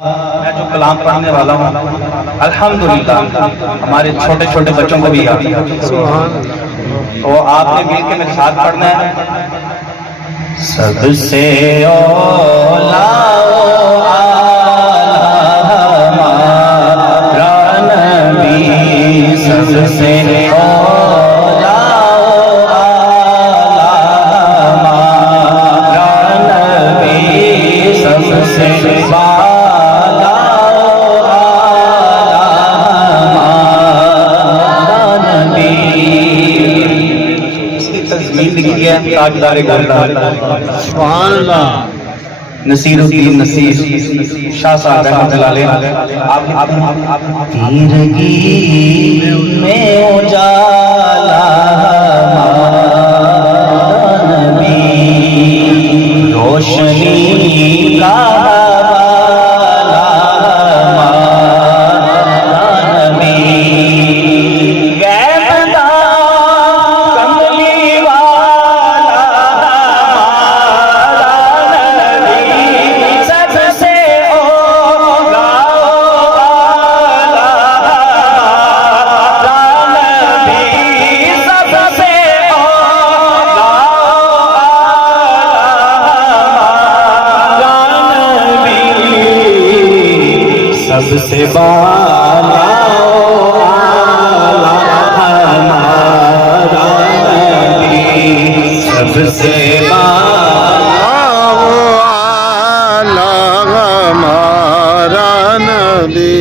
میں جو کلام پڑھنے والا ہوں الحمدللہ ہمارے چھوٹے چھوٹے بچوں کو بھی یاد ہے، تو آپ نے مل کے میرے ساتھ پڑھنا ہے۔ سب سے اولا ہمارا نبی، سب سے اولا ہمارا نبی، سب سے تاجدار گلدار سبحان اللہ نصیر الدین نصیر شاہ صاحب رحمۃ اللہ علیہ۔ تیرگی میں اجالا ہمارا نبی، روشنی کا حوالہ ہمارا نبی، سب سے بالا ہمارا نبی، سب سے بالا ہمارا نبی،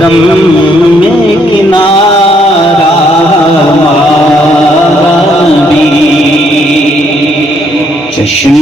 غم میں کنارہ ہمارا نبی، چشم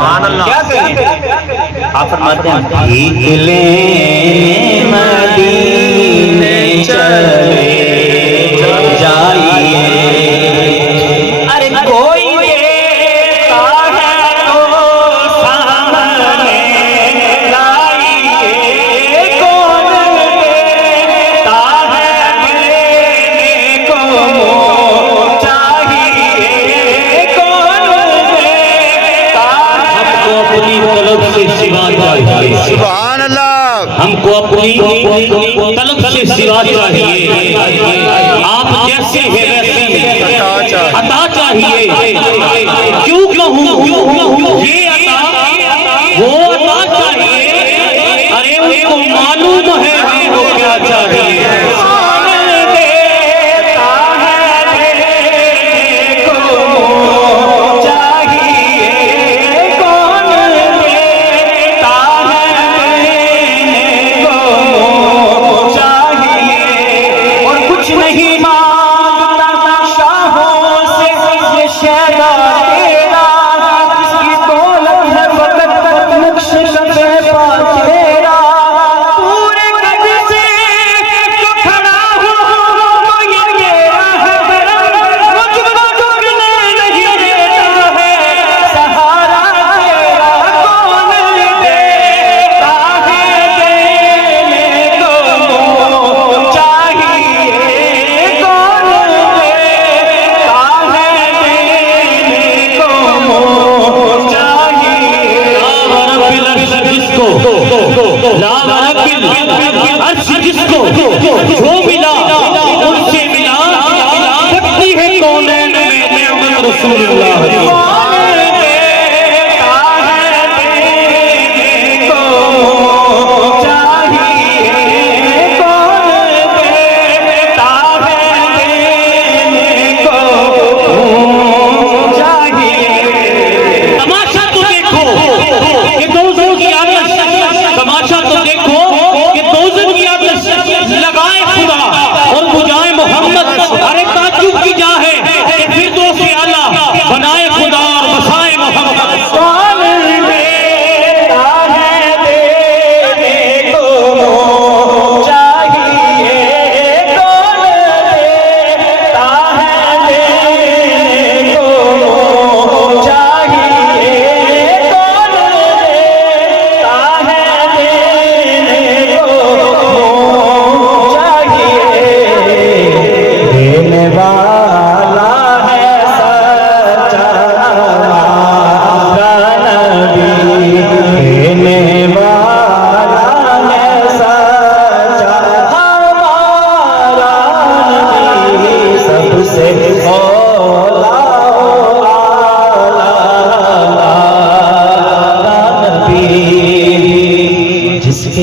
عالم کا بھیگ لینے مدینے چلے جائیے، ارے کوئی دیتا ہے تو سامنے لائیے، کون دیتا ہے دینے کو چاہیے، کون دیتا ہے ہم کو اپنی طلب سے سوا چاہیے، سبحان اللہ، ہم کو اپنی طلب سے سوا چاہیے، آپ جیسے ہیں ویسے عطا چاہیے، کیوں کہوں یہ عطا وہ عطا چاہیے، ارے ان کو معلوم ہے ہم کو کیا چاہیے،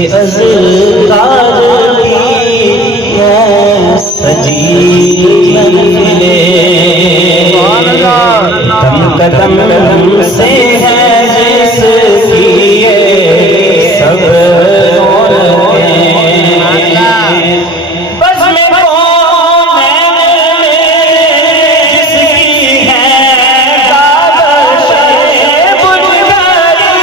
رسول اللہ قدم سے ہے جس کی یہ سب بس میں کون جس کی ہے دادش بجھ گئی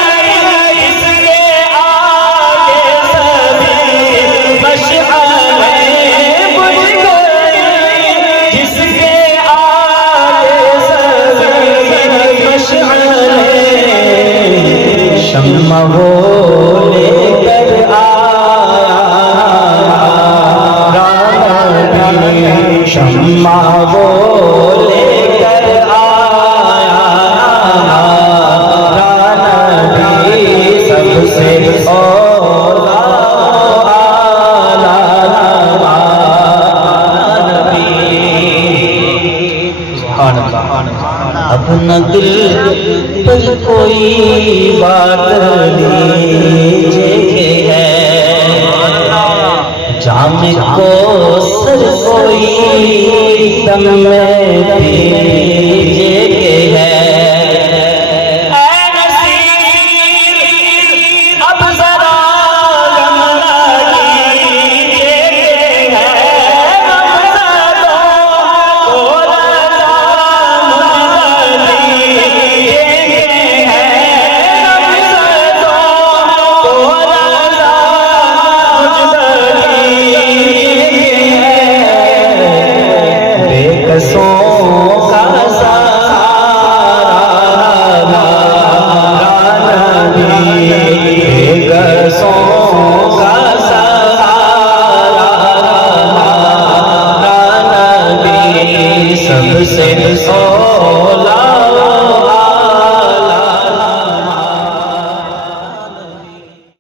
اس کے آگے سبھی مشعلیں بجھ گئی جس کے آگے سبھی مشعلیں شمع وہ لے کر آیا شمع وہ لے کر آیا نبی سب سے اولا نبی سبحان اللہ اپنا دل پر کوئی بات لیجیے ہے جام کو سر کوئی دم میں پیجیے ہے اے نصیر اب ذرا غم لیجیے ہے غم زدوں کو سب سے